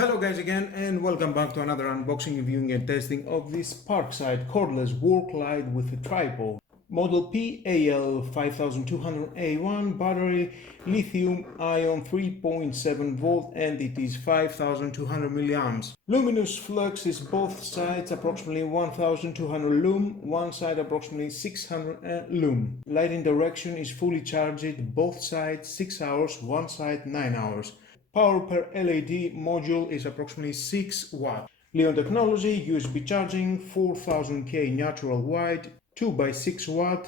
Hello guys again, and welcome back to another unboxing, reviewing and testing of this Parkside Cordless work light with a tripod. Model PAL5200A1, battery lithium ion 3.7 volt, and it is 5200 milliamps. Luminous flux is both sides approximately 1200 lumen, one side approximately 600 lumen. Lighting direction is fully charged, both sides 6 hours, one side 9 hours. Power per LED module is approximately 6 watts. Leon technology, USB charging, 4000K natural wide, 2x6 watt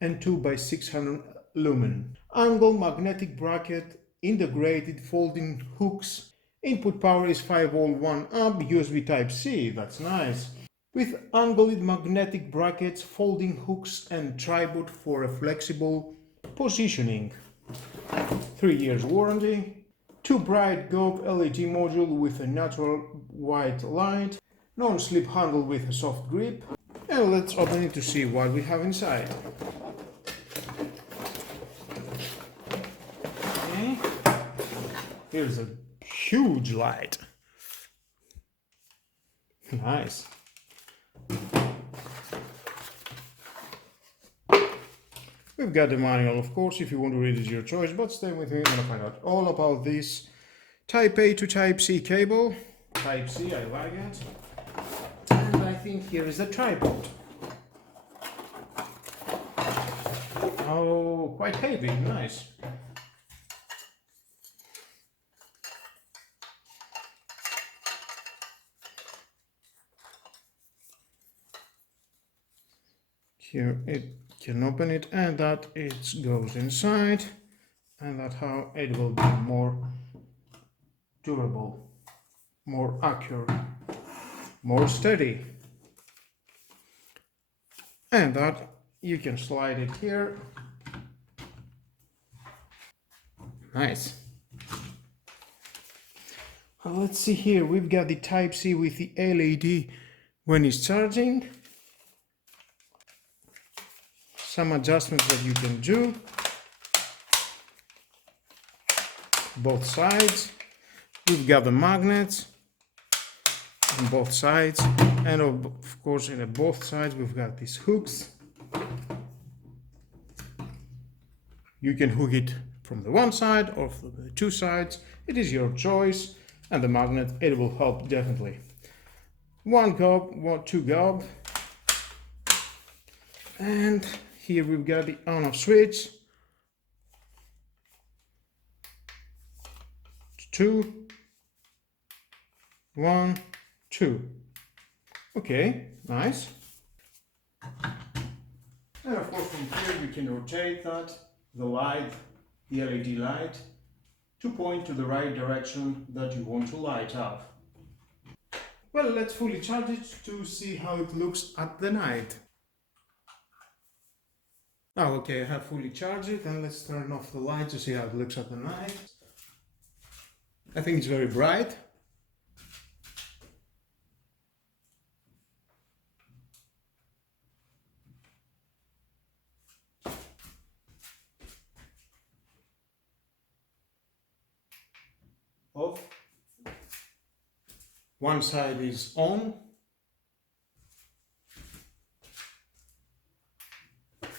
and 2x600 lumen. Angle magnetic bracket, integrated folding hooks. Input power is 5 volt 1 amp, USB type C, that's nice. With angled magnetic brackets, folding hooks and tripod for a flexible positioning. 3 years warranty. 2 bright gob LED module with a natural white light, non-slip handle with a soft grip, and let's open it to see what we have inside. Okay. Here's a huge light. Nice. We've got the manual, of course. If you want to read it, your choice, but stay with me. I'm going to find out all about this Type A to Type C cable. Type C, I like it. And I think here is the tripod. Oh, quite heavy, nice. Here it can open it, and that it goes inside, and that's how it will be more durable, more accurate, more steady. And that you can slide it here. Nice. Let's see here, we've got the Type C with the LED when it's charging. Some adjustments that you can do. Both sides. We've got the magnets on both sides, and of course in both sides we've got these hooks. You can hook it from the one side or from the two sides. It is your choice, and the magnet, it will help definitely. One gob, two gob, and here we've got the on-off switch. 2, 1, 2. Okay, nice. And of course from here you can rotate that, the light, the LED light, to point to the right direction that you want to light up. Well, let's fully charge it to see how it looks at the night. Oh, okay, I have fully charged it, and let's turn off the light to see how it looks at the night. I think it's very bright. Off. One side is on.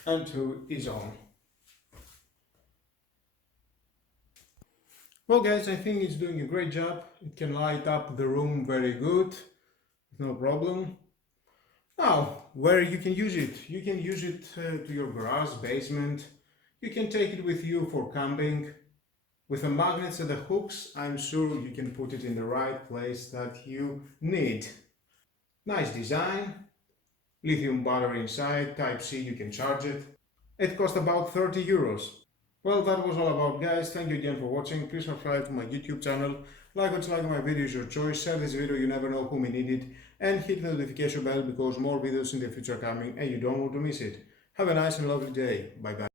And 2 is on. Well guys, I think it's doing a great job. It can light up the room very good, no problem. Now, where you can use it? You can use it to your garage, basement. You can take it with you for camping. With the magnets and the hooks, I'm sure you can put it in the right place that you need. Nice design. Lithium battery inside, Type C, you can charge it. It cost about 30 euros. Well, that was all about, guys. Thank you again for watching. Please subscribe to my YouTube channel. Like or dislike my video is your choice. Share this video, you never know who may need it. And hit the notification bell because more videos in the future are coming and you don't want to miss it. Have a nice and lovely day. Bye bye.